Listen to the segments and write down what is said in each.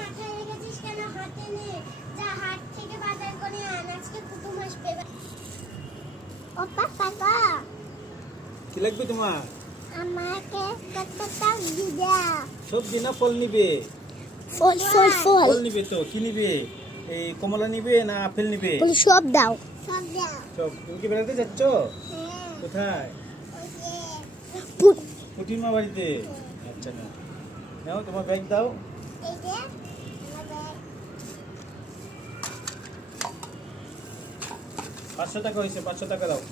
মাথায় রেখেছিস কেন? হাতে নে, যা হাট থেকে বাজার করে আন, আজকে কুটুম আসবে। ও পাপা, কি লাগবে তোমার? আমাকে কতটা দিদা সবজি না ফল নিবে? ফল ফল ফল ফল নিবে তো কি নিবে? এই কমলা নিবে না আপেল নিবে? বলি সব দাও, সব দাও। সব। তুমি কি বেড়াতে যাচ্ছ? হ্যাঁ, কোথায়? ওই যে পুটিমা বাড়িতে। আচ্ছা না, নাও তোমার ব্যাগ দাও। এই যে আমার ব্যাগ। 500 টাকা হয়েছে, 500 টাকা দাও।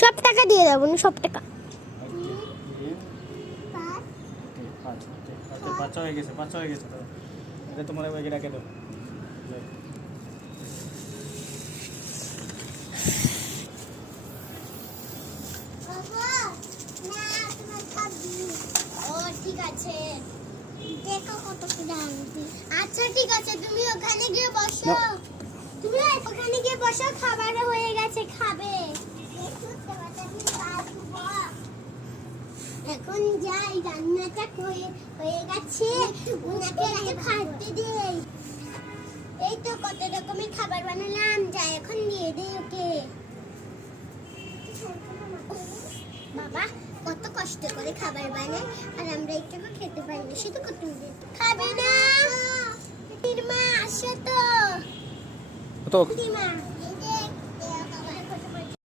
সব টাকা দিয়ে দেবো না, সব টাকা। বাচ্চা হয়ে গেছে, বাচ্চা হয়ে গেছে। এটা তোমার ব্যাগে রাখে দাও। ও ঠিক আছে, দেখো কত করে আনবি। আচ্ছা ঠিক আছে, তুমি ওখানে গিয়ে বসো। তুমি ওখানে গিয়ে বসো, খাবার হয়ে গেছে, খাবে। এখন যাই, রান্নাটা হয়ে গেছে, ওনাকে আগে খাইতে দেই। এই তো কত রকমের খাবার বানালাম, যাই এখন দিয়ে দেই ওকে। বাবা কত কষ্ট করে খাবার বানায়, আর আমরা একটু খেতে পারি না, শুধু কত খাবে না। মা আসো তো, তো মা